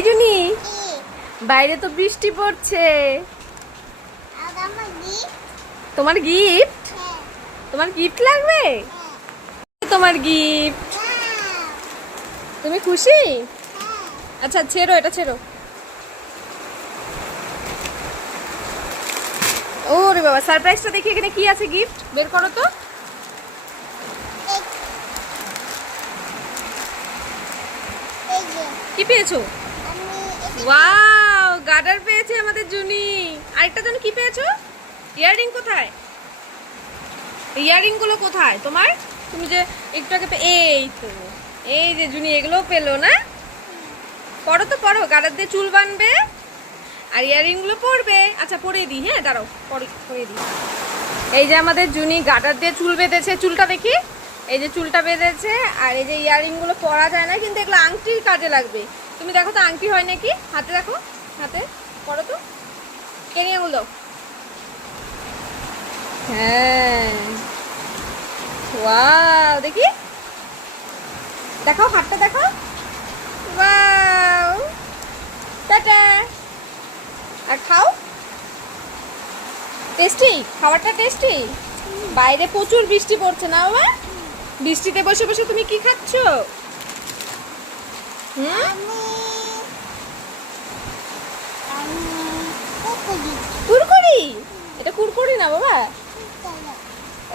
এই জুনি, বাইরে তো বৃষ্টি পড়ছে। তোমার গিফট? তোমার গিফট লাগবে? তোমার গিফট। তুমি খুশি? আচ্ছা ছেড়ো, এটা ছেড়ো। ওরে বাবা, সারপ্রাইজটা দেখি এখানে কি আছে। গিফট বের করো তো। কি পেয়েছো? ওয়াও, গার্ডার পেয়েছে আমাদের জুনি। আরেকটা জন্য কি পেয়েছো? ইয়াররিং কোথায়? ইয়াররিং গুলো কোথায় তোমার? তুমি যে একটু আগে এই তো, এই যে জুনি এগুলো পেলো না। পরো তো, পরো। গার্ডার দিয়ে চুল বানবে আর ইয়াররিং গুলো পরবে। আচ্ছা পরিয়ে দিই, হ্যাঁ দাঁড়াও, পরিয়ে দিই। এই যে আমাদের জুনি গার্ডার দিয়ে চুল বেঁধেছে। চুলটা দেখি, এই যে চুলটা বেঁধেছে। আর এই যে ইয়াররিং গুলো পরা যায় না, কিন্তু এগুলো আংটির কাজে লাগবে। তুমি দেখো তো আংটি হয় নাকি। হাতে দেখো, হাতে পরো তো। কেনি আঙুল দাও। হ্যাঁ, ওয়াও, দেখি, দেখাও হাতটা, দেখাও। Wow, tata. আর খাও। টেস্টি, খাবারটা টেস্টি। বাইরে প্রচুর বৃষ্টি পড়ছে না বাবা? বৃষ্টিতে বসে বসে তুমি কি খাচ্ছ? কুরকুরি? এটা কুরকুরি না বাবা,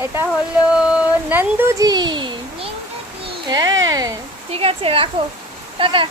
এটা হলো নন্দুজি। হ্যাঁ ঠিক আছে, রাখো, টাটা।